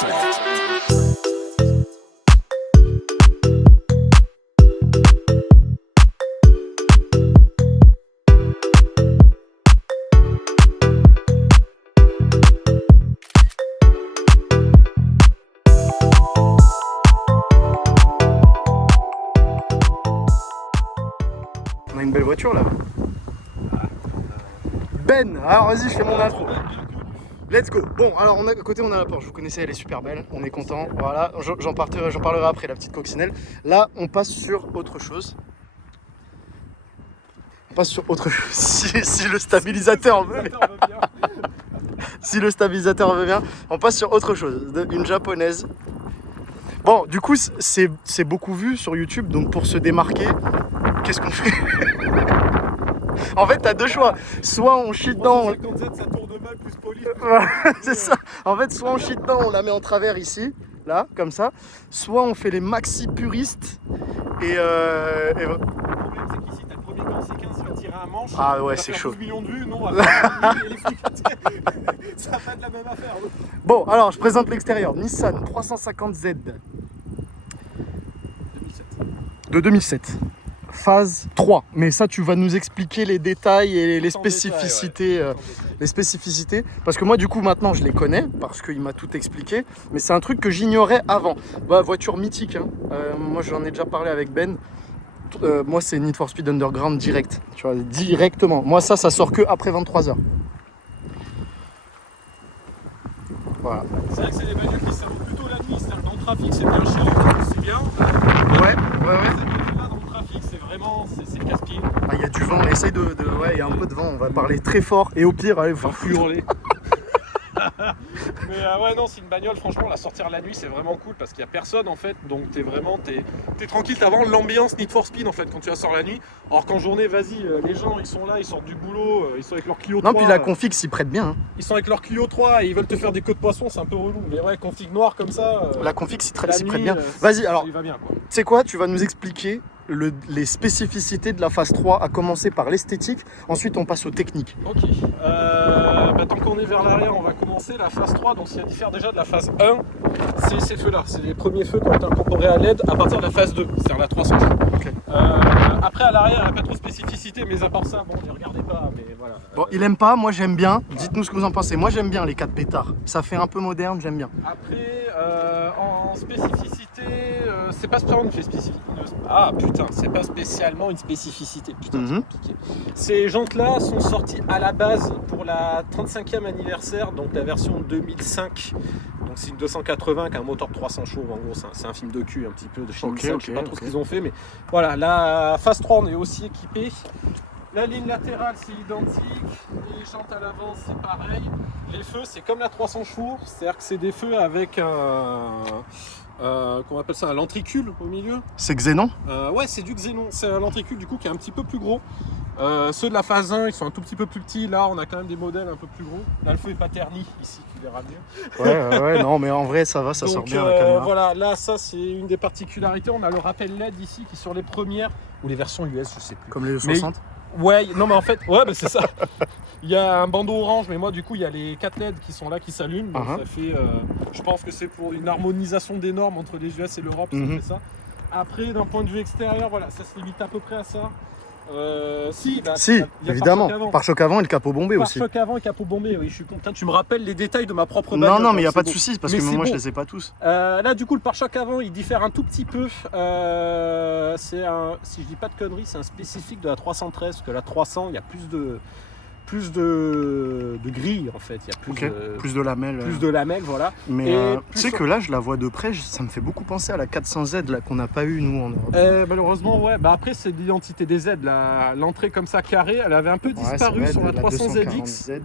On a une belle voiture là. Ben, alors vas-y, je fais mon intro. Let's go. Bon, alors à côté on a la Porsche, vous connaissez, elle est super belle, on est content. Voilà, j'en parlerai après, la petite coccinelle. Là, on passe sur autre chose. On passe sur autre chose. Si le stabilisateur veut bien. Si le stabilisateur veut bien, on passe sur autre chose. Une japonaise. Bon, du coup, c'est beaucoup vu sur YouTube, donc pour se démarquer, qu'est-ce qu'on fait? En fait, t'as deux choix. Soit on chie dedans. 350Z, ça tourne mal, plus poli. C'est ça. En fait, soit on chie dedans, on la met en travers ici, là, comme ça. Soit on fait les maxi puristes et Le problème, c'est qu'ici, t'as le premier gant, c'est 15, il va tirer un manche. Ah ouais, il va c'est faire chaud. 12 millions de vues, non, à faire et les flics. Ça va pas être la même affaire. Bon, alors je présente l'extérieur. Nissan 350Z 2007. de 2007. Phase 3. Mais ça, tu vas nous expliquer les détails et les Sans détail, spécificités. ouais. Les spécificités. Parce que moi, du coup, maintenant, je les connais parce qu'il m'a tout expliqué. Mais c'est un truc que j'ignorais avant. Bah, voiture mythique. Hein. Moi, j'en ai déjà parlé avec Ben. Moi, c'est Need for Speed Underground direct. Tu vois, directement. Moi, ça sort que après 23h. Voilà. C'est vrai que c'est des bagnoles qui servent plutôt la nuit, c'est-à-dire que dans le trafic, c'est bien chiant, c'est bien. Ouais. Là, dans le trafic, c'est vraiment, c'est casse-pied. Ah, il y a du vent, essaye de. Ouais, il y a un peu de vent, on va parler très fort et au pire, allez, Faut hurler. Mais ouais, non, c'est une bagnole, franchement, la sortir la nuit, c'est vraiment cool parce qu'il n'y a personne en fait. Donc t'es tranquille, t'as vraiment l'ambiance Need for Speed en fait quand tu la sors la nuit. Alors qu'en journée, vas-y, les gens ils sont là, ils sortent du boulot, ils sont avec leur Clio 3. Non, puis la config s'y prête bien. Hein. Ils sont avec leur Clio 3 et ils veulent te faire des queues de poisson, c'est un peu relou. Mais ouais, config noire comme ça. La config s'y la prête nuit, bien. Vas-y, alors, il va bien quoi. tu sais quoi, tu vas nous expliquer les spécificités de la phase 3, à commencer par l'esthétique, ensuite on passe aux techniques. Ok, tant qu'on est vers l'arrière, on va commencer la phase 3. Donc, ce qui diffère déjà de la phase 1, c'est ces feux-là. C'est les premiers feux qui ont été incorporés à LED à partir de la phase 2, c'est-à-dire la 300 chevaux. Okay. Après, à l'arrière, il n'y a pas trop de spécificité, mais à part ça, bon, ne regardez pas, mais voilà. Bon, il aime pas, moi j'aime bien. Dites-nous ce que vous en pensez. Moi j'aime bien les 4 pétards. Ça fait un peu moderne, j'aime bien. Après, en spécificité, c'est pas spécialement une spécificité. Ah putain, c'est pas spécialement une spécificité. Putain, c'est compliqué. Ces jantes-là sont sorties à la base pour la 35e anniversaire, donc la version 2005. Donc c'est une 280 avec un moteur de 300 chevaux. En gros, c'est un film de cul un petit peu de chez Nissan. Je sais pas trop ce qu'ils ont fait, mais voilà. La phase 3, on est aussi équipé. La ligne latérale, c'est identique. Les jantes à l'avant, c'est pareil. Les feux, c'est comme la 300 chevaux. C'est-à-dire que c'est des feux avec qu'on appelle ça un lentricule au milieu. C'est Xénon? Ouais, c'est du Xénon. C'est un lentricule du coup qui est un petit peu plus gros. Ceux de la phase 1, ils sont un tout petit peu plus petits. Là, on a quand même des modèles un peu plus gros. Là, le feu est pas terni ici, tu verras mieux. Ouais, non, mais en vrai, ça va, ça Donc, sort bien la caméra. Voilà, là, ça, c'est une des particularités. On a le rappel LED ici qui, sur les premières, ou les versions US, je sais plus. Comme les 60. Ouais, non, mais en fait, ouais, bah, c'est ça. Il y a un bandeau orange, mais moi, du coup, il y a les 4 LED qui sont là, qui s'allument. Donc, ça fait, je pense que c'est pour une harmonisation des normes entre les US et l'Europe, ça fait ça. Après, d'un point de vue extérieur, voilà, ça se limite à peu près à ça. Si, évidemment. Pare-choc avant et le capot bombé aussi. Pare-choc avant et capot bombé, oui, je suis content. Tu me rappelles les détails de ma propre bagnole. Non, mais il n'y a pas de souci, parce que moi, je les ai pas tous. Là, du coup, le pare-choc avant, il diffère un tout petit peu. Si je dis pas de conneries, c'est un spécifique de la 313, parce que la 300, il y a plus de grilles en fait, il y a plus de lamelles. Plus de lamelles, voilà. Mais tu sais que là, je la vois de près, ça me fait beaucoup penser à la 400Z là qu'on n'a pas eu nous en Europe. Malheureusement, ouais. Bah après, c'est l'identité des Z. L'entrée comme ça carrée, elle avait un peu disparu sur la 300ZX.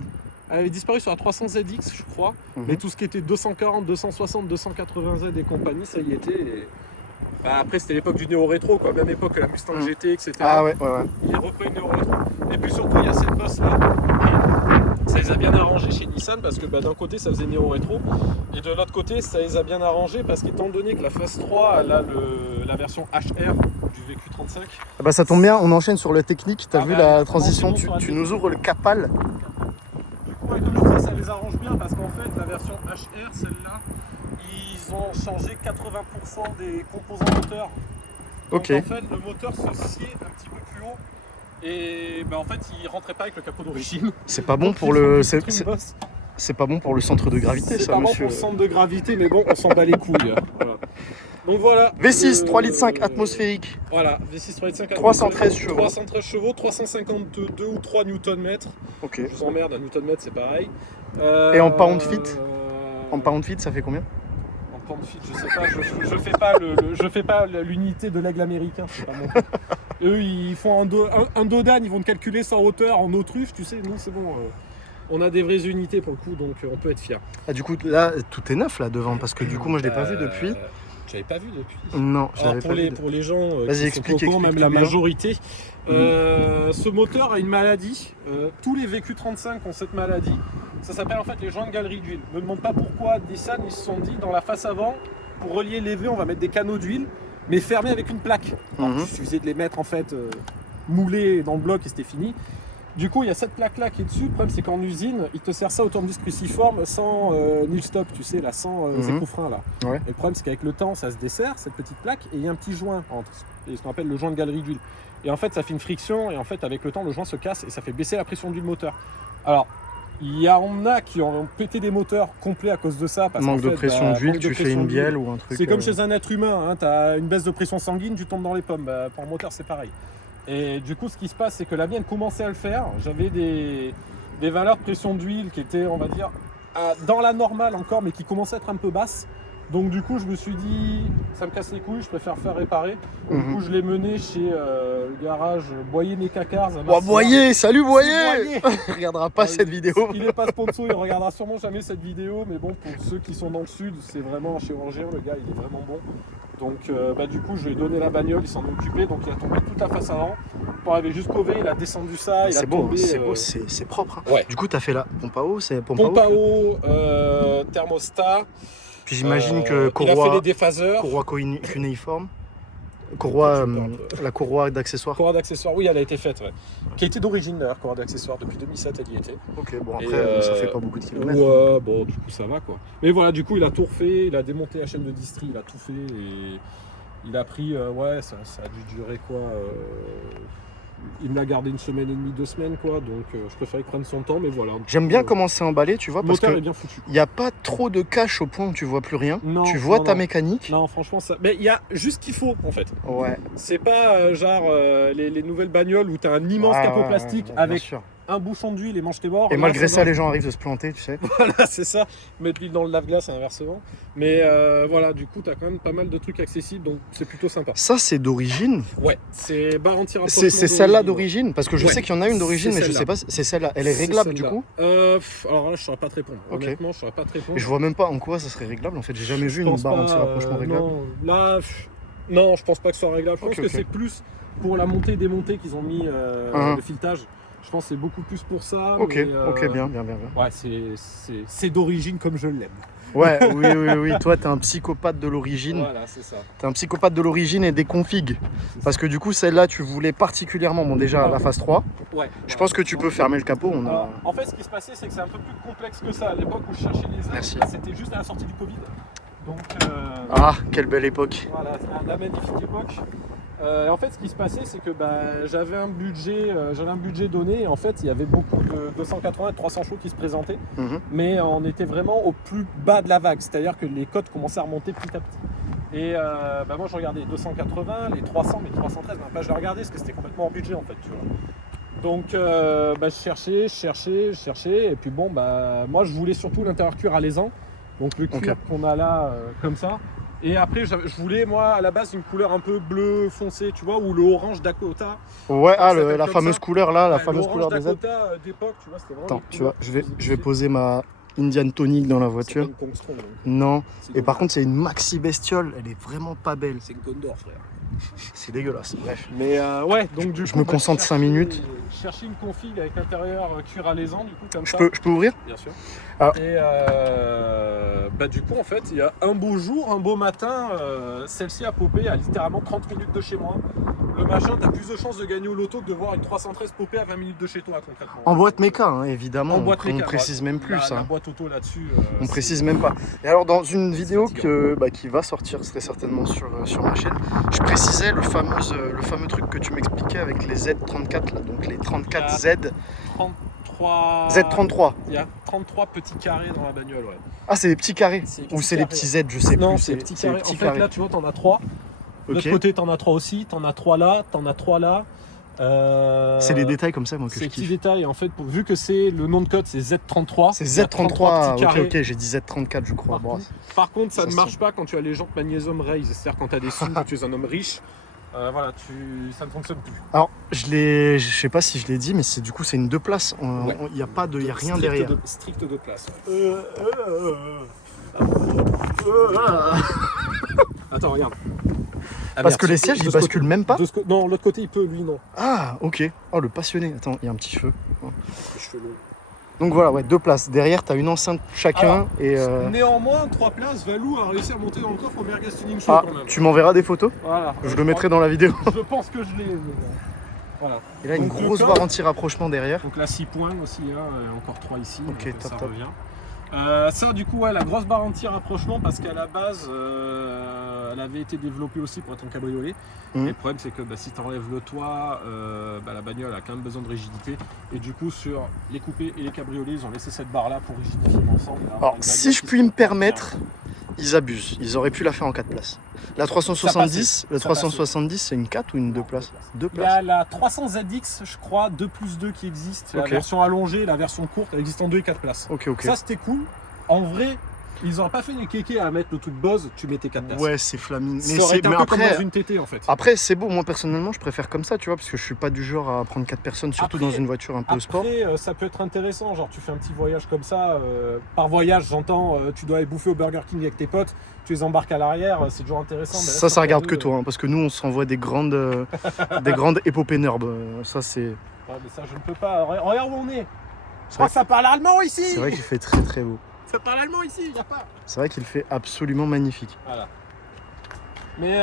Elle avait disparu sur la 300ZX, je crois. Mais tout ce qui était 240, 260, 280Z et compagnie, ça y était. Et... Bah après, c'était l'époque du néo-rétro, quoi. Même époque que la Mustang GT, etc. Ah ouais. Il reprenait le néo-rétro. Et puis surtout, il y a cette bosse-là. Ça les a bien arrangés chez Nissan parce que d'un côté, ça faisait néo-rétro. Et de l'autre côté, ça les a bien arrangés parce qu'étant donné que la phase 3, elle a la version HR du VQ35. Ah bah ça tombe bien, on enchaîne sur le technique. T'as vu la transition, tu nous ouvres le Capal. Du coup, comme je disais, ça les arrange bien parce qu'en fait, la version HR, celle-là, ils ont changé 80% des composants moteurs. Donc Ok. en fait, le moteur se sciait un petit peu plus haut. Et en fait, il rentrait pas avec le capot d'origine. C'est pas bon Donc, pour ils font le. du C'est string boss. pas bon pour le centre de gravité, C'est ça, pas bon monsieur. pour le centre de gravité, mais bon, on s'en bat les couilles. Voilà. Donc voilà. V6, 3,5 litres atmosphérique. Voilà, V6 3,5 313 chevaux. 313 chevaux, 352 ou 3 Nm. Ok. Je vous emmerde, un Nm c'est pareil. Et en pound feet En pound feet, ça fait combien? En pound feet, je sais pas, je fais pas l'unité de l'aigle américain, c'est pas mon truc. Eux, ils font un dos d'âne, ils vont te calculer sa hauteur en autruche, tu sais, nous c'est bon. On a des vraies unités pour le coup, donc on peut être fiers. Ah, du coup, là, tout est neuf là devant, parce que du coup, moi, je l'ai pas vu depuis. Tu l'avais pas vu depuis? Non, je Alors l'avais pas vu. pour les gens Vas-y, qui explique, sont au courant, même explique la tout bien. majorité, ce moteur a une maladie. Tous les VQ35 ont cette maladie. Ça s'appelle en fait les joints de galerie d'huile. Ne me demande pas pourquoi Nissan ils se sont dit dans la face avant, pour relier les V, on va mettre des canaux d'huile, mais fermés avec une plaque. Alors, il suffisait de les mettre en fait moulés dans le bloc et c'était fini. Du coup, il y a cette plaque-là qui est dessus. Le problème, c'est qu'en usine, il te sert ça au tournevis cruciforme sans nul stop, tu sais, là, sans écoufrein, là. Ouais. Et le problème, c'est qu'avec le temps, ça se dessert, cette petite plaque, et il y a un petit joint entre, et ce qu'on appelle le joint de galerie d'huile. Et en fait, ça fait une friction, et en fait, avec le temps, le joint se casse, et ça fait baisser la pression du moteur. Alors, il y en a qui ont pété des moteurs complets à cause de ça. Parce Manque qu'en de fait, pression d'huile, manque de tu fais pression une d'huile. bielle ou un truc. C'est comme chez un être humain, hein, tu as une baisse de pression sanguine, tu tombes dans les pommes. Pour un moteur, c'est pareil. Et du coup, ce qui se passe, c'est que la mienne commençait à le faire. J'avais des valeurs de pression d'huile qui étaient, on va dire, dans la normale encore, mais qui commençaient à être un peu basses. Donc du coup, je me suis dit, ça me casse les couilles, je préfère faire réparer. Du coup, je l'ai mené chez le garage Boyer-Mécacars. Oh, Boyer, salut Boyer. Boyer. Il regardera pas cette vidéo. Il n'est pas sponsor, il regardera sûrement jamais cette vidéo, mais bon, pour ceux qui sont dans le sud, c'est vraiment un chirurgien, le gars, il est vraiment bon. Donc du coup, je lui ai donné la bagnole, il s'en est occupé, donc il a tombé toute la face avant. Pour arriver jusqu'au V, il a descendu ça, il a C'est beau, tombé. c'est beau, c'est propre. Hein. Ouais. Du coup, t'as fait la pompe à eau, c'est pompe Pompe à à eau. eau, thermostat. Puis j'imagine que Il a fait courroie, les déphaseurs. courroie cunéiforme, courroie, la courroie d'accessoires. Courroie d'accessoires, oui, elle a été faite, ouais. Qui a été d'origine d'ailleurs, courroie d'accessoires, depuis 2007 elle y était. Ok, bon Et, après, ça fait pas beaucoup de kilomètres. Ouais, bon, du coup ça va quoi. Mais voilà, du coup il a tout refait, il a démonté la chaîne de distri, il a tout fait et il a pris, ouais, ça a dû durer quoi. Il me l'a gardé une semaine et demie, 2 semaines quoi, donc je préférais qu'il prenne son temps, mais voilà. J'aime bien comment c'est emballé, tu vois, Le parce moteur que est bien foutu. il n'y a pas trop de cache au point où tu vois plus rien. Non, tu vois non, ta non. mécanique. Non, franchement, ça. Mais il y a juste ce qu'il faut en fait. Ouais. C'est pas genre les nouvelles bagnoles où tu as un immense Ouais, capot ouais, plastique ouais, bien avec sûr. un bouchon d'huile et mange tes bords. Et Là, malgré ça, va. les gens arrivent de se planter, tu sais. Voilà, c'est ça. Mettre l'huile dans le lave-glace et inversement. Mais voilà, du coup, tu as quand même pas mal de trucs accessibles, donc c'est plutôt sympa. Ça, c'est d'origine. Ouais, c'est barre anti-rapprochement. C'est celle-là d'origine. Parce que je Ouais, sais qu'il y en a une d'origine, c'est mais je sais celle-là. pas. C'est celle-là. Elle est réglable du coup. Alors là, je saurais pas te répondre. Ok. Honnêtement, je saurais pas te répondre. Et je vois même pas en quoi ça serait réglable. En fait, j'ai jamais vu une pense barre pas, anti-rapprochement réglable. Non, là, non, je pense pas que ce soit réglable. Je pense Ok, que ok. c'est plus pour la montée et démontée qu'ils ont mis Uhum. le filetage. Je pense que c'est beaucoup plus pour ça. Ok, mais, ok, bien. Ouais, c'est d'origine comme je l'aime. Ouais, oui. Toi, t'es un psychopathe de l'origine. Voilà, c'est ça. T'es un psychopathe de l'origine et des configs. Parce que du coup, celle-là, tu voulais particulièrement, bon, déjà la phase 3. Ouais. Je pense que tu peux fermer le capot. On a... Alors, en fait, ce qui se passait, c'est que c'est un peu plus complexe que ça. À l'époque où je cherchais les Merci. ailes, c'était juste à la sortie du Covid. Donc, Ah, quelle belle époque. voilà, c'est la magnifique époque. En fait, ce qui se passait, c'est que j'avais un budget donné. Et en fait, il y avait beaucoup de 280 et 300 chevaux qui se présentaient. Mhm. Mais on était vraiment au plus bas de la vague. C'est-à-dire que les cotes commençaient à remonter petit à petit. Et moi, je regardais les 280, les 300, mais 313, même pas je les regardais parce que c'était complètement hors budget, en fait. Tu vois. Donc, je cherchais. Et puis bon, moi, je voulais surtout l'intérieur cuir alezan. Donc, le cuir qu'on a là, comme ça. Et après, je voulais, moi, à la base, une couleur un peu bleu foncé, tu vois, ou le orange Dakota. Ouais, Ça s'appelle la comme fameuse ça. couleur là, la Ouais, fameuse l'orange couleur des ailes. Dakota d'époque, tu vois, c'était vraiment. Attends, les tu vois, couleurs je vais poser ma Indian Tonic dans la voiture. C'est pas une Kongstrong, donc. Non. C'est Et une- par contre, c'est une maxi bestiole. Elle est vraiment pas belle. C'est une Condor, frère. C'est dégueulasse, bref. Mais ouais, donc du Je coup, me concentre 5 minutes. Chercher une config avec intérieur cuir alésant, du coup, comme ça. Je peux ouvrir? Bien sûr. Ah. Et du coup, en fait, il y a un beau jour, un beau matin, celle-ci a popé à littéralement 30 minutes de chez moi. Le machin, t'as plus de chances de gagner au loto que de voir une 313 popé à 20 minutes de chez toi, concrètement. En boîte méca, hein, évidemment. En boîte on méca, précise même plus ça. La boîte auto là-dessus. On précise même pas. Et alors dans une vidéo qui va sortir très certainement sur ma chaîne, je précisais le fameux truc que tu m'expliquais avec les Z34 là, donc les 34Z. 33... Z33. Il y a 33 petits carrés dans la bagnole, ouais. Ah, c'est les petits carrés ou c'est les carrés. petits Z, je sais Non, plus. c'est les petits carrés. En fait, carrés. là, tu vois, t'en as 3. De l'autre côté, t'en as 3 aussi. T'en as 3 là, t'en as 3 là. C'est les détails comme ça, moi, que je kiffe. C'est les petits kiffe. détails, en fait, vu que c'est le nom de code, c'est Z33. C'est Z33, ok, j'ai dit Z34, je crois. Par contre, ça ne marche pas quand tu as les jantes magnésium raise, c'est-à-dire quand tu as des sous, que tu es un homme riche. Voilà, ça ne fonctionne plus. Alors, je sais pas si je l'ai dit, mais du coup, c'est une 2 places. Il n'y a pas de, il y a rien derrière. Strict 2 places. Attends, regarde. Parce que les sièges, ils basculent même pas. Non, l'autre côté, il peut, lui, non. Ah, ok. Oh, le passionné. Attends, il y a un petit cheveu. Les cheveux longs. Donc voilà, ouais, 2 places. Derrière, t'as une enceinte chacun. Néanmoins, 3 places, Valou a réussi à monter dans le coffre au Merguez Tuning Show quand même. Tu m'enverras des photos? Voilà. Je le mettrai dans la vidéo. Je pense que je l'ai. Voilà. Et là, une grosse barre anti-rapprochement derrière. Donc là, 6 points aussi, encore 3 ici. Ok, donc, top, ça top. revient. Ça, du coup, ouais, la grosse barre anti-rapprochement, parce qu'à la base, elle avait été développée aussi pour être un cabriolet. Mhm. Et le problème, c'est que si tu enlèves le toit, la bagnole a quand même besoin de rigidité. Et du coup, sur les coupés et les cabriolets, ils ont laissé cette barre-là pour rigidifier l'ensemble. Alors, si je puis me permettre, ils abusent. Ils auraient pu la faire en 4 places. La 370, c'est une 4 ou une 2 places? 2 Il y a places. la 300 ZX, je crois, 2+2 qui existe. La version allongée, la version courte, elle existe en 2 et 4 places. Ok. Ça, c'était cool. En vrai, ils n'auraient pas fait les kékés à mettre le truc Bose, tu mettais 4 places. Ouais, c'est flamine. Ça aurait été un peu comme dans une TT en fait. Après, c'est beau. Moi, personnellement, je préfère comme ça, tu vois, parce que je suis pas du genre à prendre 4 personnes, surtout dans une voiture un peu sport. Après, ça peut être intéressant. Genre, tu fais un petit voyage comme ça. Par voyage, j'entends, tu dois aller bouffer au Burger King avec tes potes. Tu les embarques à l'arrière, c'est toujours intéressant. Mais ça regarde que toi, hein, parce que nous, on s'envoie des grandes épopées NURB. Ça, c'est. Ouais, mais ça, je ne peux pas. Regarde où on est. Je crois que ça parle allemand ici. C'est vrai qu'il fait très très beau. Ça parle allemand ici, y a pas. C'est vrai qu'il fait absolument magnifique. Voilà. Mais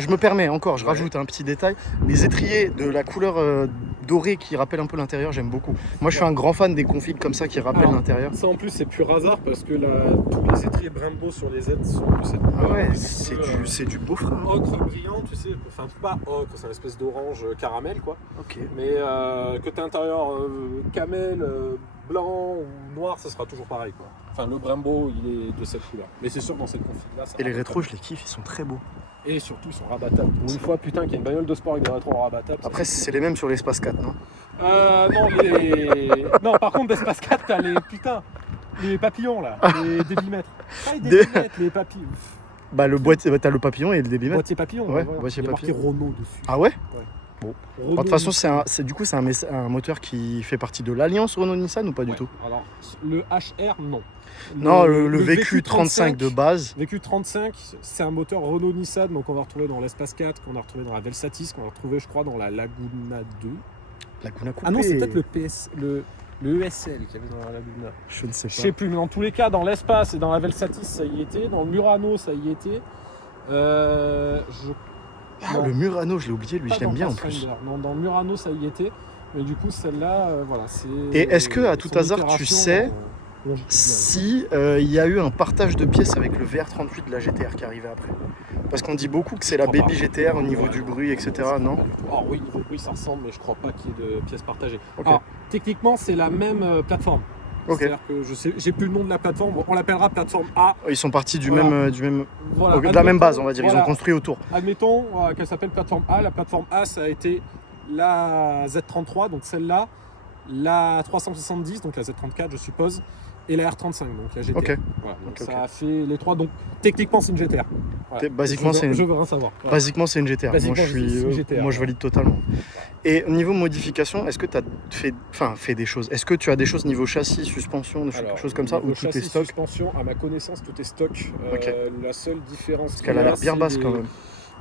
je me permets encore, je rajoute un petit détail. Les étriers de la couleur dorée qui rappelle un peu l'intérieur, j'aime beaucoup. Moi, je suis un grand fan des configs comme ça qui rappellent l'intérieur. Ça en plus, c'est pur hasard parce que tous les étriers Brembo sur les Z sont de cette couleur. Ah ouais, c'est du beau frère. Ocre brillant, tu sais, enfin pas ocre, c'est une espèce d'orange caramel quoi. Ok. Mais côté intérieur camel, blanc ou noir, ça sera toujours pareil quoi. Enfin, le Brembo, il est de cette couleur. Mais c'est sûr, dans cette config-là, ça. Et les rétros, je les kiffe, ils sont très beaux. Et surtout, ils sont rabattables. Pour une fois, putain, qu'il y a une bagnole de sport avec des rétros rabattables. Après, c'est les mêmes sur l'Espace 4, non? Non, par contre, d'Espace 4, t'as les papillons là, les débitmètres. Pas les débitmètres, les papillons. Bah, le boîtier, t'as le papillon et le débitmètre. Boîtier papillon. Ouais, voilà. boîtier il y a marqué papillon. Renault dessus. Ah ouais? Bon. De toute façon, c'est un moteur qui fait partie de l'alliance Renault-Nissan ou pas du tout? Alors, le HR, non. Non, le VQ35 de base. VQ35, c'est un moteur Renault-Nissan, donc on va retrouver dans l'Espace 4, qu'on a retrouvé dans la Velsatis, qu'on a retrouvé, je crois, dans la Laguna 2. Laguna Coupé. Ah non, c'est peut-être le ESL qu'il y avait dans la Laguna. Je ne sais pas. Je sais plus, mais dans tous les cas, dans l'Espace et dans la Velsatis, ça y était. Dans le Murano, ça y était. Le Murano, je l'ai oublié, lui, je l'aime bien en plus. Non, dans le Murano, ça y était. Mais du coup, celle-là, voilà, c'est... Et est-ce que, à tout hasard, tu sais si il y a eu un partage de pièces avec le VR38 de la GTR qui arrivait après? Parce qu'on dit beaucoup que c'est la baby GTR au niveau du bruit, etc. Non? Oh oui, niveau bruit, ça ressemble, mais je crois pas qu'il y ait de pièces partagées. Ok. Alors, techniquement, c'est la même plateforme. Ok. C'est-à-dire que j'ai plus le nom de la plateforme. Bon, on l'appellera plateforme A. Ils sont partis de Voilà, la même base, on va dire. Ils voilà. ont construit autour. Admettons qu'elle s'appelle plateforme A. La plateforme A, ça a été la Z33, donc celle-là, la 370, donc la Z34, je suppose, et la R35, donc la GTR. Ok. Voilà, donc Ok, ça a fait les trois. Donc techniquement, c'est une GTR. Voilà. Basiquement, je veux rien savoir. Voilà. Basiquement, c'est une GTR. Basiquement, Moi, c'est une GTR. je valide totalement. Et au niveau modification, est-ce que tu as fait des choses? Est-ce que tu as des choses niveau châssis, suspension, des choses comme ça, ou tout est châssis, stock? suspension, à ma connaissance, tout est stock. Ok. La seule différence. Parce qu'elle a l'air bien basse quand même.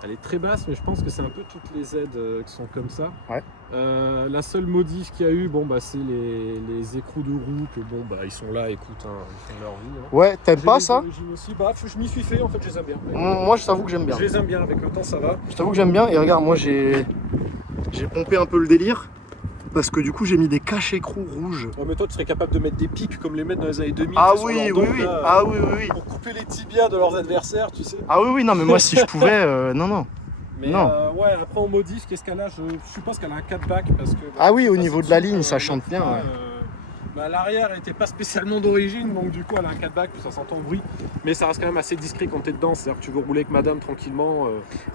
Elle est très basse, mais je pense que c'est un peu toutes les Z qui sont comme ça. Ouais. La seule modif qu'il y a eu, bon, bah, c'est les écrous de roue que bon, bah, ils sont là, écoute, hein, ils font leur vie. Hein. Ouais, t'aimes J'ai pas les ça? origines aussi. Bah, je m'y suis fait, en fait, je les aime bien. Moi, je t'avoue que j'aime bien. Je les aime bien, avec le temps, ça va. Je t'avoue que j'aime bien. Et regarde, moi, j'ai pompé un peu le délire. Parce que du coup, j'ai mis des caches-écrous rouges. Ouais, mais toi, tu serais capable de mettre des pics comme les mettent dans les années 2000. Ah sur oui, leurs oui, dents, oui. là, Ah oui, oui, oui. pour couper les tibias de leurs adversaires, tu sais. Ah oui, oui, non, mais moi, si je pouvais, non, non. Mais Non. ouais, après en modif, qu'est-ce qu'elle a? Je suppose qu'elle a un 4-back parce que. Ah oui, au la niveau de la section, ligne, ça chante bien. Ouais. Bah, l'arrière n'était pas spécialement d'origine, donc du coup elle a un 4-back, puis ça s'entend le bruit. Mais ça reste quand même assez discret quand t'es dedans, c'est-à-dire que tu veux rouler avec madame tranquillement.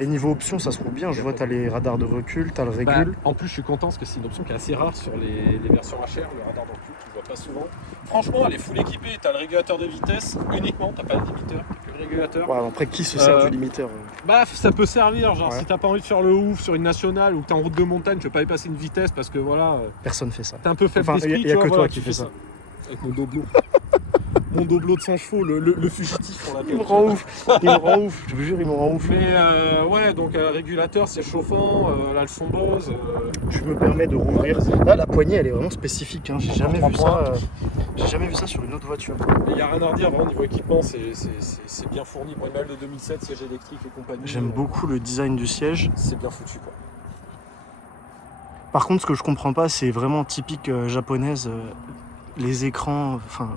Et niveau option, ça se roule bien. Je vois, t'as les radars de recul, t'as le Bah, régule. en plus, je suis content parce que c'est une option qui est assez rare sur les versions HR, le radar de recul, tu le vois pas souvent. Franchement, elle est full équipée, t'as le régulateur de vitesse uniquement, t'as pas de limiteur, t'as que le régulateur. Ouais, après, qui se sert du limiteur? Bah, ça peut servir, genre Ouais. si t'as pas envie de faire le ouf sur une nationale ou que t'es en route de montagne, tu veux pas dépasser une vitesse parce que voilà, Personne fait ça. t'es un peu faible Enfin, d'esprit, y a tu vois, que toi voilà, qui tu fais ça. Avec mon doblo. Mon doblo de 100 chevaux, le fugitif, on l'appelle. Il me rend ouf. Il me rend ouf. Je vous jure, il me rend ouf. Mais ouais, donc régulateur, c'est chauffant, là le son Bose. Je me permets de rouvrir. Là, la poignée, elle est vraiment spécifique. Hein. J'ai jamais vu ça. J'ai jamais vu ça sur une autre voiture. Il n'y a rien à redire, vraiment, niveau équipement, c'est bien fourni. Pour une balle de 2007, siège électrique et compagnie. J'aime beaucoup le design du siège. C'est bien foutu, quoi. Par contre, ce que je comprends pas, c'est vraiment typique japonaise. Les écrans. Enfin.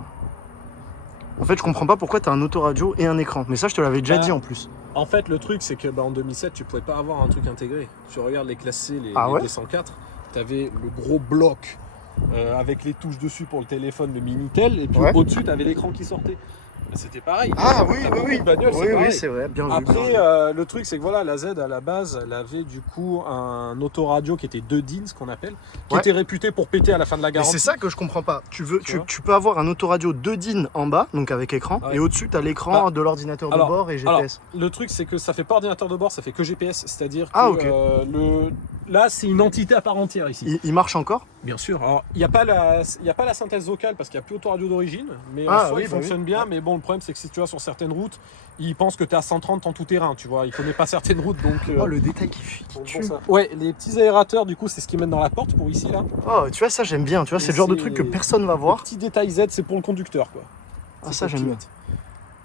En fait, je comprends pas pourquoi t'as un autoradio et un écran. Mais ça, je te l'avais déjà dit en plus. En fait, le truc, c'est que bah, en 2007, tu pouvais pas avoir un truc intégré. Tu regardes les classés, les ouais 204, tu avais le gros bloc avec les touches dessus pour le téléphone, le Minitel, et puis Ouais. au-dessus, tu avais l'écran qui sortait. Bah, c'était pareil. Ah oui, T'as oui, beaucoup oui. de bagnoles, Oui, c'est oui, pareil. c'est vrai. Bien vu. bien Après, vu. le truc, c'est que voilà, la Z à la base, elle avait du coup un autoradio qui était 2 DIN, ce qu'on appelle, qui Ouais. était réputé pour péter à la fin de la Mais garantie. c'est ça que je comprends pas. Tu vois peux avoir un autoradio 2 DIN en bas, donc avec écran, Ouais. et au-dessus, t'as l'écran Bah, de l'ordinateur de alors- bord et GPS. Le truc, c'est que ça fait pas ordinateur de bord, ça fait que GPS. C'est-à-dire que Ah, ok. là, c'est une entité à part entière ici. Il marche encore? Bien sûr. Alors, il n'y a pas la synthèse vocale parce qu'il n'y a plus autoradio d'origine, mais en Ah, soi, oui, il bah fonctionne oui. bien. Mais bon, le problème, c'est que si tu vas sur certaines routes, il pense que tu es à 130 en tout terrain, tu vois. Il connaît pas certaines routes, donc. Oh, le détail qui donc tue. bon, ça. Ouais, les petits aérateurs, du coup, c'est ce qu'ils mettent dans la porte pour ici, là. Oh, tu vois, ça, j'aime bien. Tu vois, c'est le genre de truc que personne va Le voir. petit détail Z, c'est pour le conducteur, quoi. Ah, C'est ça, pour le j'aime bien. pilote.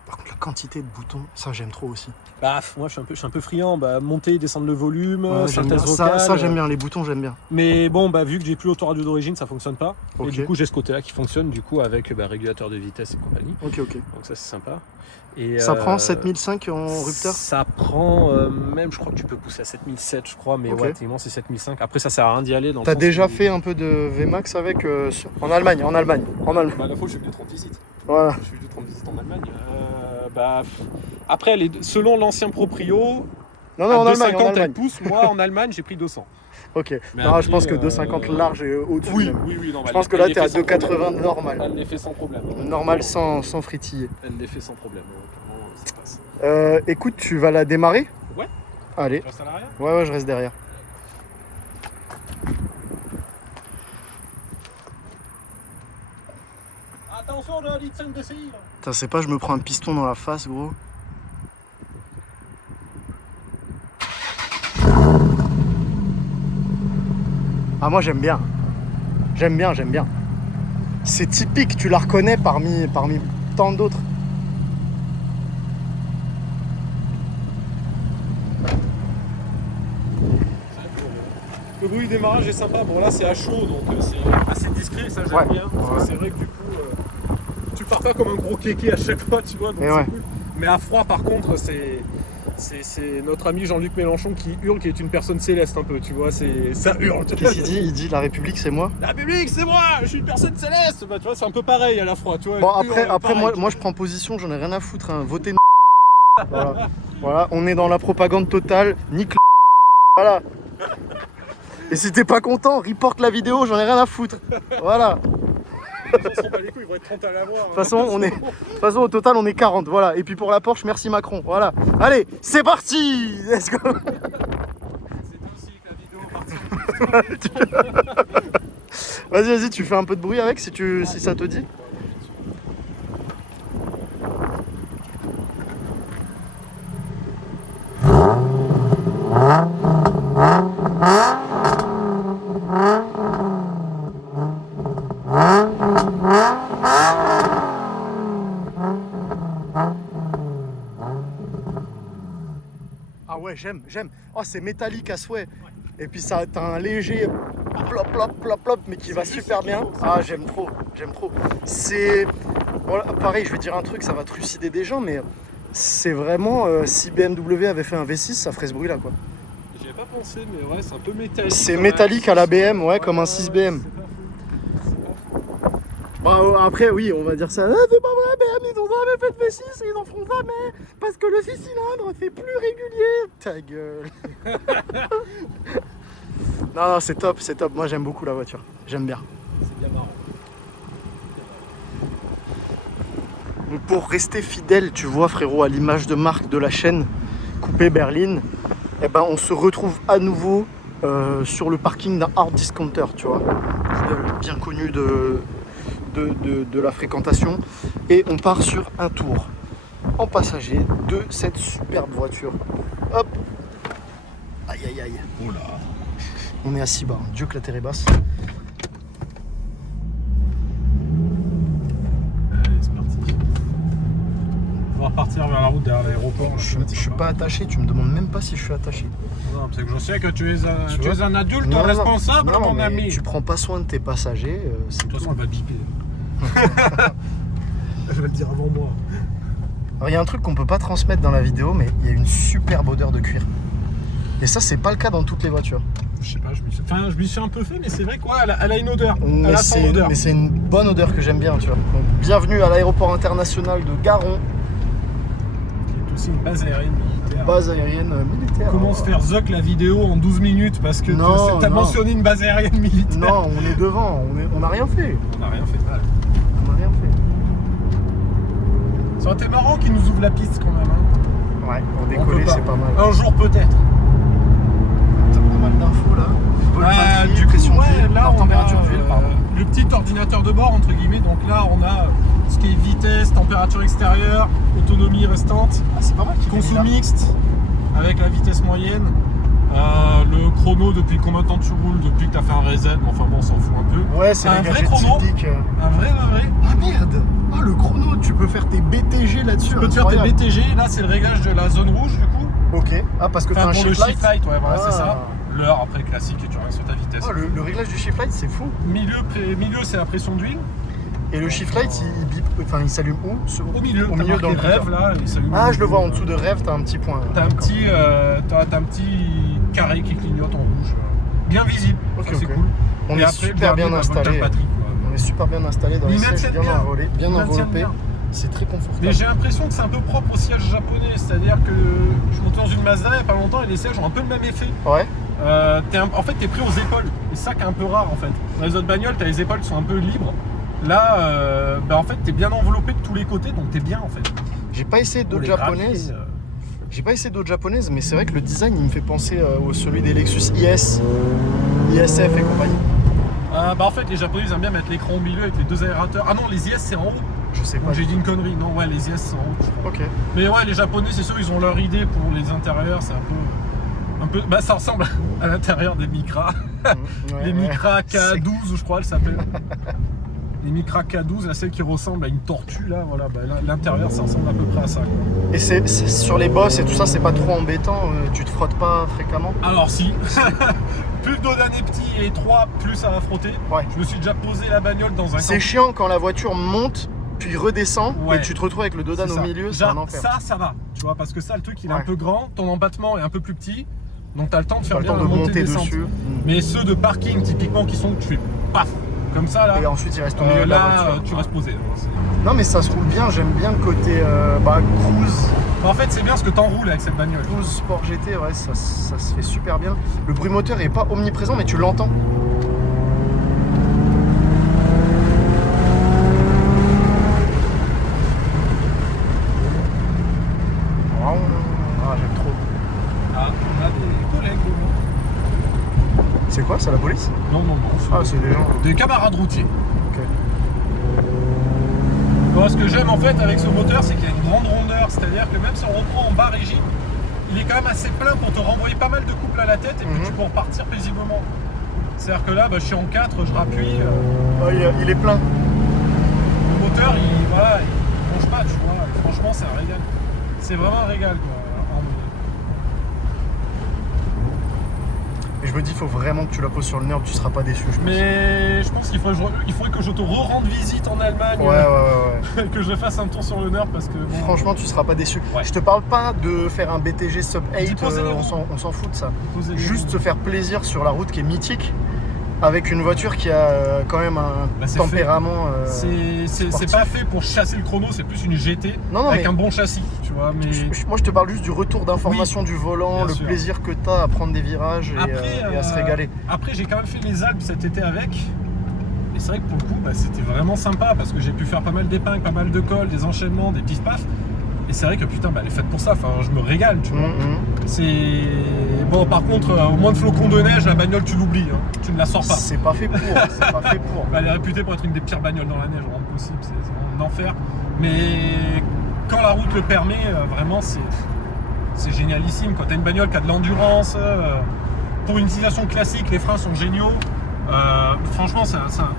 Par contre, la quantité de boutons, ça, j'aime trop aussi. Bah, moi, je suis un peu friand. Bah, monter, descendre le volume, Ouais, j'aime bien. synthèse vocale. Ça, j'aime bien. Les boutons, j'aime bien. Mais bon, bah, vu que j'ai plus l'autoradio d'origine, ça fonctionne pas. Ok. Et du coup, j'ai ce côté-là qui fonctionne, du coup, avec régulateur de vitesse et compagnie. Ok, ok. Donc ça, c'est sympa. Et, Ça prend 7005 en rupteur? Ça prend, même, je crois que tu peux pousser à 7007, je crois, mais Ok. ouais, techniquement, c'est 7005. Après, ça sert à rien d'y aller. T'as déjà fait un peu de VMAX avec en Allemagne, en Allemagne. Bah, la fois, je suis venu 30 visites. Voilà. Je suis venu 30 visites en Allemagne. Après, selon l'ancien proprio, Non, non, en à Allemagne, 250, en elle Allemagne. pousse. Moi, en Allemagne, j'ai pris 200. Ok. Mais Non, après, je pense que 250 large et au-dessus. Oui, même. oui, non. Je pense que là, t'es à 280 normal. Elle les fait sans problème. Normal sans fritiller. Elle les fait sans problème. Clairement, ça passe. Écoute, tu vas la démarrer? Ouais. Allez. Tu restes à l'arrière? Ouais, ouais, je reste derrière. Attention, le litre de CI. Putain, c'est pas, je me prends un piston dans la face, gros. Ah, moi, j'aime bien. J'aime bien, j'aime bien. C'est typique, tu la reconnais parmi tant d'autres. Le bruit du démarrage est sympa. Bon, là, c'est à chaud, donc c'est assez discret. Ça, j'aime Ouais. bien. Parce que c'est vrai que du coup, tu pars pas comme un gros kéké à chaque fois, tu vois. Donc Et c'est ouais. cool. Mais à froid, par contre, c'est notre ami Jean-Luc Mélenchon qui hurle, qui est une personne céleste un peu, tu vois. Ça hurle. Qu'est-ce qu'il dit? Il dit la République, c'est moi. La République, c'est moi. Je suis une personne céleste. Bah, tu vois, c'est un peu pareil à la froid, tu vois. Bon, Il hurle, après pareil. moi, je prends position, j'en ai rien à foutre. Hein. Votez voilà. Voilà, on est dans la propagande totale. Nique le voilà. Et si t'es pas content, reporte la vidéo, j'en ai rien à foutre. Voilà. Les gens s'en bat les couilles, ils vont être 30 à la voir. De toute façon, au total, on est 40. Voilà. Et puis pour la Porsche, merci Macron. Voilà. Allez, c'est parti. Let's go. C'est aussi que la vidéo partie. Vas-y, tu fais un peu de bruit avec si ça te dit. Ah ouais, j'aime. Oh, c'est métallique à souhait. Et puis ça, t'as un léger plop, plop, plop, plop, mais qui va super bien. Ah, j'aime trop. C'est... Bon, pareil, je vais dire un truc, ça va trucider des gens, mais c'est vraiment... si BMW avait fait un V6, ça ferait ce bruit-là, quoi. J'y avais pas pensé, mais ouais, c'est un peu métallique. C'est métallique à la BM, ouais, comme un 6BM. Bah, après, oui, on va dire ça. Ah, c'est pas vrai, BM, ils ont jamais fait de V6 et ils en feront jamais. Parce que le 6 cylindres, c'est plus régulier. Ta gueule. Non, c'est top. Moi, j'aime beaucoup la voiture. J'aime bien. C'est bien marrant. Donc, pour rester fidèle, tu vois, frérot, à l'image de marque de la chaîne Coupé Berline, eh ben, on se retrouve à nouveau sur le parking d'un hard discounter, tu vois. Bien connu de la fréquentation, et on part sur un tour en passager de cette superbe voiture. Hop, aïe aïe aïe. Oh là. On est assis bas, Dieu que la terre est basse. Allez, c'est parti. On va repartir vers la route derrière l'aéroport. Je suis pas attaché, tu me demandes même pas si je suis attaché. Non, c'est que je sais que tu es Tu vois, un adulte non, responsable, non, mon mais ami. tu prends pas soin de tes passagers, c'est De toute tout. façon, elle va biper. Je vais le dire avant moi. Alors il y a un truc qu'on peut pas transmettre dans la vidéo, mais il y a une superbe odeur de cuir. Et ça, c'est pas le cas dans toutes les voitures. Je sais pas, je m'y suis un peu fait, mais c'est vrai quoi, elle a une odeur. Elle a son odeur. Mais c'est une bonne odeur que j'aime bien, tu vois. Donc, bienvenue à l'aéroport international de Garon, C'est aussi une base aérienne militaire. base aérienne militaire. Comment se faire zoc la vidéo en 12 minutes parce que Non, t'as non. mentionné une base aérienne militaire. Non, on est devant, on a rien fait. On n'a rien fait de mal. On a rien fait. Ça aurait été marrant qu'ils nous ouvrent la piste quand même. Hein. Ouais, pour On décoller, peut pas. c'est pas mal. Un jour peut-être. T'as pas mal d'infos là. Vol batterie, Du coup, pression ouais, d'huile, là on température a d'huile, pardon. le petit ordinateur de bord entre guillemets. Donc là on a ce qui est vitesse, température extérieure, autonomie restante, Ah, c'est pas mal qu'il conso fait là. mixte avec la vitesse moyenne, le chrono depuis combien de temps tu roules, depuis que tu as fait un reset, mais enfin bon on s'en fout un peu. Ouais, c'est Un les vrai gadgets chrono. typiques. Un vrai. Ah merde. Ah, le chrono, tu peux faire tes BTG là-dessus. Tu peux te faire tes incroyable. BTG, là c'est le réglage de la zone rouge du coup. Ok. Ah, parce que t'as Enfin un pour le shift shift light. light, ouais voilà Ah. c'est ça. L'heure après classique et tu regardes sur ta vitesse. Ah, le réglage du shift light, c'est fou. Milieu c'est la pression d'huile. Et le shift light, il bip, enfin, il s'allume où Au milieu, Au t'as milieu dans marqué le rêve compteur. là. Et ça Ah, je le vois en dessous de rêve, t'as un petit point. T'as un petit carré qui clignote en rouge. Bien visible, Ok, ça c'est ok. cool. On Et est après, super bien dernier, installé. Voltaire Patrick, quoi. On est super bien installé dans les Ils sièges, maintiennent bien bien. envolés, bien Ils maintiennent enveloppés. bien. C'est très confortable. Mais j'ai l'impression que c'est un peu propre au siège japonais, c'est-à-dire que je montais dans une Mazda il n'y a pas longtemps et les sièges ont un peu le même effet. Ouais. En fait, t'es pris aux épaules, et c'est ça qui est un peu rare en fait. Dans les autres bagnoles, t'as les épaules qui sont un peu libres. Là, en fait, t'es bien enveloppé de tous les côtés, donc t'es bien en fait. J'ai pas essayé Pour d'autres les japonaises. graviers, J'ai pas essayé d'autres japonaises, mais c'est vrai que le design, il me fait penser au celui des Lexus IS, ISF et compagnie. en fait, les japonais ils aiment bien mettre l'écran au milieu avec les deux aérateurs. Ah non, les IS c'est en haut. Je sais pas. Donc j'ai dit une connerie. Non, ouais, les IS c'est en haut. Je crois. Ok. Mais ouais, les japonais, c'est sûr, ils ont leur idée pour les intérieurs. C'est un peu. Bah, ça ressemble à l'intérieur des Micra. Ouais, Les ouais. Micra K12, je crois, elles s'appellent. Les Micra K12, là, celle qui ressemble à une tortue, là, voilà. Bah, l'intérieur, ça ressemble à peu près à ça, quoi. Et c'est sur les bosses et tout ça, c'est pas trop embêtant. Tu te frottes pas fréquemment. Alors, si. Plus le dos d'un est petit et étroit, plus ça va frotter. Ouais. Je me suis déjà posé la bagnole dans un C'est chiant quand la voiture monte, puis redescend, Ouais. et tu te retrouves avec le dodan C'est au ça. milieu, c'est Genre, un enfer. ça va, tu vois, parce que ça, le truc, il est Ouais. un peu grand, ton empattement est un peu plus petit, donc t'as le temps de T'as faire le bien temps la de montée monter descente. dessus. Mais ceux de parking, typiquement, qui sont, tu fais paf, comme ça, là, Et ensuite, il reste au milieu de la là, voiture. tu restes posé. Non, mais ça se roule bien. J'aime bien le côté cruise. En fait, c'est bien ce que t'enroules avec cette bagnole. Cruise Sport GT, ouais, ça se fait super bien. Le bruit moteur est pas omniprésent, mais tu l'entends. Ah, j'aime trop. Ah, on a des collègues de nous. C'est quoi, c'est la police? Non, Ah, c'est des gens. des camarades routiers. Ok. Moi, ce que j'aime en fait avec ce moteur, c'est qu'il y a une grande rondeur, c'est-à-dire que même si on reprend en bas régime, il est quand même assez plein pour te renvoyer pas mal de couples à la tête et puis tu peux repartir paisiblement. C'est-à-dire que là, je suis en 4, je rappuie, Ah, il est plein. le moteur, il bronche pas, tu vois, et franchement, c'est un régal. C'est vraiment un régal, quoi. Et je me dis, il faut vraiment que tu la poses sur le nerf, tu seras pas déçu. Mais je pense qu'il faudrait que je te rende visite en Allemagne. Ouais. Que je fasse un tour sur le nerf parce que. Bon, franchement, tu seras pas déçu. Ouais. Je te parle pas de faire un BTG sub 8, poser les roues. on s'en fout de ça. poser les Juste roues. se faire plaisir sur la route qui est mythique, avec une voiture qui a quand même un c'est tempérament. C'est pas fait pour chasser le chrono, c'est plus une GT Non, avec mais un bon châssis, tu vois. Mais moi je te parle juste du retour d'information du volant, bien le sûr. plaisir que tu as à prendre des virages et à se régaler. Après, j'ai quand même fait les Alpes cet été avec. Et c'est vrai que pour le coup, c'était vraiment sympa parce que j'ai pu faire pas mal d'épingles, pas mal de cols, des enchaînements, des pif-paf. Et c'est vrai que putain, elle est faite pour ça. Enfin, je me régale, tu vois. C'est bon. Par contre, au moins de flocons de neige, la bagnole, tu l'oublies. Hein. Tu ne la sors pas. C'est pas fait pour. C'est pas fait pour. Elle est réputée pour être une des pires bagnoles dans la neige, vraiment possible. C'est un enfer. Mais quand la route le permet, vraiment, c'est génialissime. Quand t'as une bagnole qui a de l'endurance, pour une utilisation classique, les freins sont géniaux. Franchement, c'est un.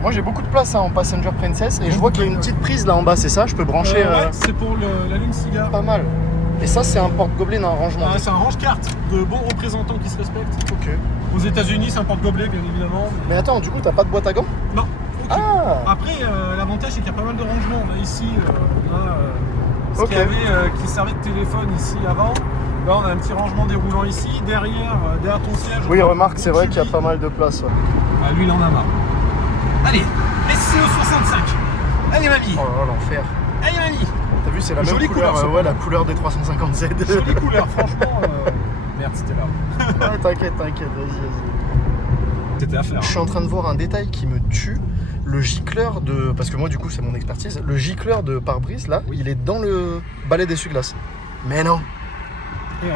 Moi j'ai beaucoup de place en Passenger Princess et je vois qu'il y a une petite prise là en bas, c'est ça? Je peux brancher. Ouais, c'est pour la lune cigare. Pas mal. Et ça c'est un porte-gobelet d'un rangement. C'est un range-carte de bons représentants qui se respectent. Ok. Aux États-Unis, c'est un porte-gobelet, bien évidemment. Mais attends, du coup t'as pas de boîte à gants? Non. Okay. Ah. Après, l'avantage c'est qu'il y a pas mal de rangements. On a ici, ce Ok. qu'il y avait qui servait de téléphone ici avant. Là, on a un petit rangement déroulant ici. Derrière ton siège. Oui, on a remarque, un c'est vrai petit qu'il y a lit. pas mal de place. Ouais. Ah, lui, il en a marre. Allez, SCO 65. Allez, mamie. Oh là là, l'enfer. Allez, mamie. T'as vu, c'est la Jolie même couleur, couleur, ouais, la couleur des 350Z. Jolie couleur, franchement. Merde, c'était là. Ouais, t'inquiète, vas-y. C'était à faire. Je suis en train de voir un détail qui me tue. Le gicleur de. Parce que moi, du coup, c'est mon expertise. Le gicleur de pare-brise, là, il est dans le balai d'essuie-glace. Mais non. Et ouais.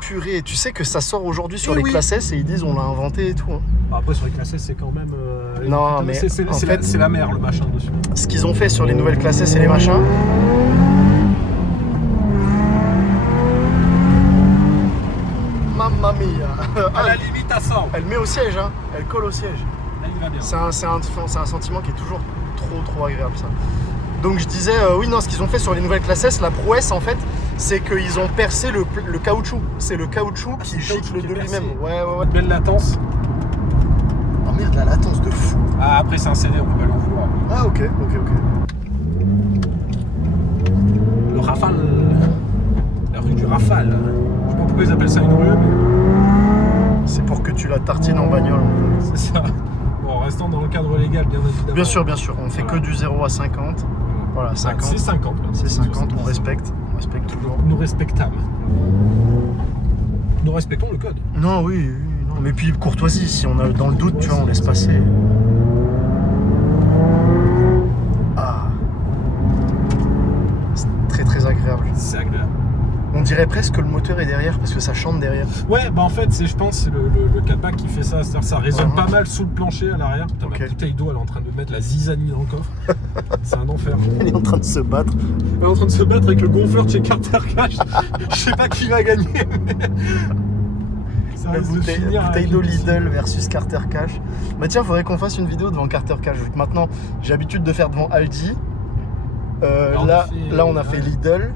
Purée, tu sais que ça sort aujourd'hui sur Eh les oui. classes S et ils disent on l'a inventé et tout. Hein. Après, sur les classes, c'est quand même. Non, mais en fait- c'est la mer, le machin dessus. Ce qu'ils ont fait sur les nouvelles classes S et les machins. Mamma mia. À la limite, à 100. Elle met au siège, hein. Elle colle au siège. Elle y va bien. C'est un sentiment qui est toujours trop agréable, ça. Donc je disais, oui, non, ce qu'ils ont fait sur les nouvelles classes S, la prouesse en fait, c'est qu'ils ont percé le caoutchouc. C'est le caoutchouc qui c'est le caoutchouc gicle qui de est percé. lui-même. Ouais. Belle latence. Oh merde, la latence de fou. Ah, après, c'est un CD, on peut pas l'en vouloir. Ah, ok. Le Rafale. La rue du Rafale. Je sais pas pourquoi ils appellent ça une rue, mais C'est pour que tu la tartines en bagnole. En fait. c'est ça. Bon, en restant dans le cadre légal, bien évidemment. Bien sûr, on fait que du 0 à 50. Voilà, 50. C'est 50. Là. C'est 50, 70. on respecte toujours. Nous respectâmes. Nous respectons le code. Non, oui, non. Mais puis courtoisie, si on a dans le doute, tu vois, on laisse passer. Ah. C'est très agréable. C'est agréable. On dirait presque que le moteur est derrière parce que ça chante derrière. Ouais, bah en fait, je pense c'est le catback qui fait ça. C'est-à-dire ça résonne Mhm. pas mal sous le plancher à l'arrière. Putain, Ok. ma bouteille d'eau, elle est en train de mettre la zizanie dans le coffre. C'est un enfer. Elle est en train de se battre. Elle est en train de se battre avec le gonfleur de chez Carter Cash. Je sais pas qui va gagner. Mais... ça La risque de bouteille finir avec d'eau une Lidl versus Carter Cash. Bah tiens, faudrait qu'on fasse une vidéo devant Carter Cash. Vu que maintenant, j'ai l'habitude de faire devant Aldi. Là, on a fait Lidl.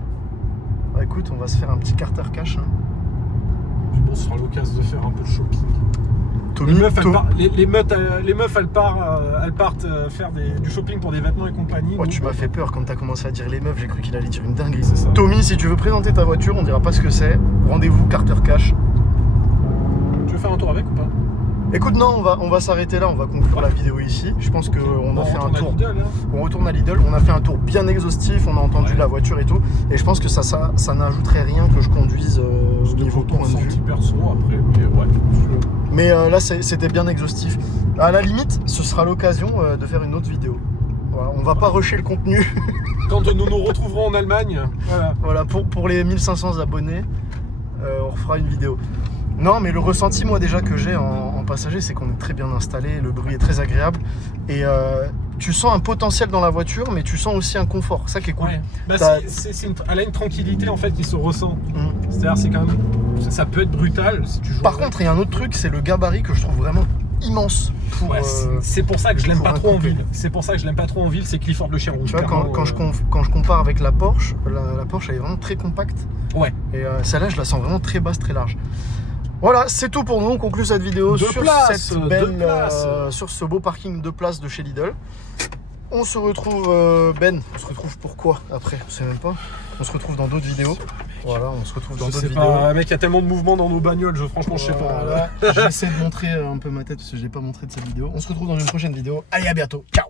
Bah, écoute, on va se faire un petit Carter Cash. Hein. Puis bon, ce sera l'occasion de faire un peu de shopping. Tommy, Les meufs, elles partent faire du shopping pour des vêtements et compagnie. Oh, Nous, tu m'as fait peur quand t'as commencé à dire les meufs, j'ai cru qu'il allait dire une dinguerie. C'est ça. Tommy, si tu veux présenter ta voiture, on dira pas ce que c'est. Rendez-vous Carter Cash. Tu veux faire un tour avec ou pas? Écoute, non, on va s'arrêter là, on va conclure la vidéo ici. Je pense qu'on a fait un tour. Lidl, hein. On retourne à Lidl, on a fait un tour bien exhaustif, on a entendu Ouais. la voiture et tout. Et je pense que ça n'ajouterait rien que je conduise au niveau Ton point de vue. ressenti perso après, mais ouais. Mais là, c'était bien exhaustif. À la limite, ce sera l'occasion de faire une autre vidéo. Voilà, on va pas rusher le contenu. Quand nous nous retrouverons en Allemagne, voilà. Voilà, pour les 1500 abonnés, on refera une vidéo. Non, mais le ressenti, moi, déjà, que j'ai en passager, c'est qu'on est très bien installé, le bruit est très agréable. Et tu sens un potentiel dans la voiture, mais tu sens aussi un confort. Ça qui est cool. Ouais. Bah, T'as- elle a une tranquillité en fait qui se ressent. Mm. C'est-à-dire, c'est quand même. Ça peut être brutal si tu joues. Par avec. contre, il y a un autre truc, c'est le gabarit que je trouve vraiment immense. Pour, Ouais, c'est pour ça que je l'aime pour pas un trop en coupé. ville. C'est pour ça que je l'aime pas trop en ville, c'est Clifford le chien rouge. tu vois, clairement, quand je compare avec la Porsche, la Porsche, elle est vraiment très compacte. Ouais. Et celle-là, je la sens vraiment très basse, très large. Voilà, c'est tout pour nous. On conclut cette vidéo Deux sur places, cette deux belle, places. sur ce beau parking de place de chez Lidl. On se retrouve, Ben. On se retrouve pourquoi après? Je sais même pas. On se retrouve dans d'autres vidéos. Voilà, on se retrouve dans Je d'autres sais vidéos. pas, mec, il y a tellement de mouvements dans nos bagnoles, franchement, je sais pas. Voilà. J'essaie de montrer un peu ma tête parce que je l'ai pas montré de cette vidéo. On se retrouve dans une prochaine vidéo. Allez, à bientôt. Ciao.